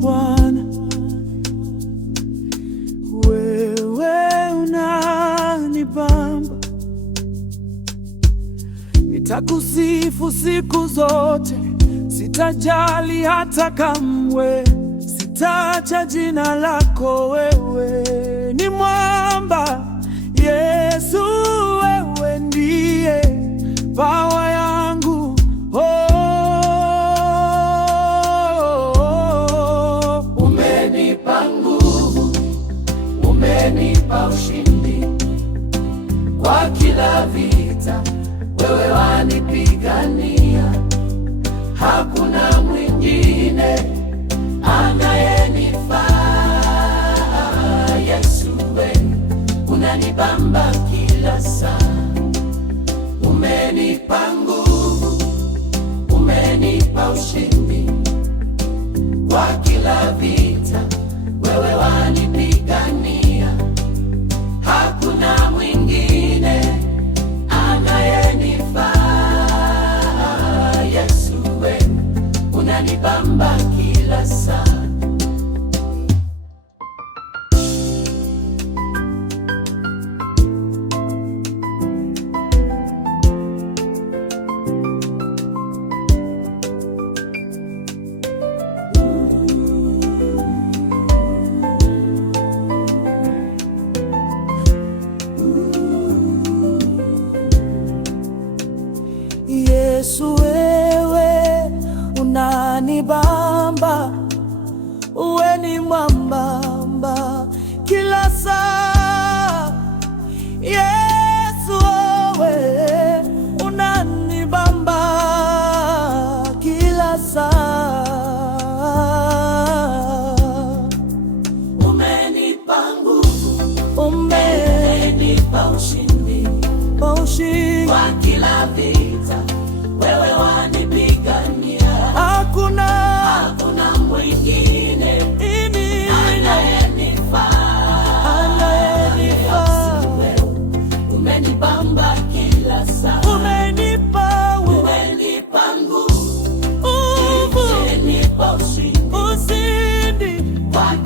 Bwana, wewe unanibamba, nitakusifu siku zote, sitajali hata kamwe, sitaacha jina lako. Wewe ni mwamba, Yesu, wewe ndiye pawa yangu. Umenipa nguvu, umenipa ushindi kwa kila vita, wewe wanipigania. Hakuna mwingine anayenifaa. Yesu, wewe unanibamba kila saa. Umenipa nguvu, umenipa ushindi kwa kila vita, wewe wanipigania. Hakuna mwingine anayenifaa. Yesu, wewe unanibamba kila saa. Yesu, wewe unanibamba, uwe ni mwamba kila saa. Yesu, wewe unanibamba kila saa. Umenipa nguvu, umenipa ushindi kwa kila vita, wewe wanipigania. Hakuna mwingine anayenifaa. Yesu, wewe umenibamba kila saa. Umenipa nguvu, umenipa ushindi kwa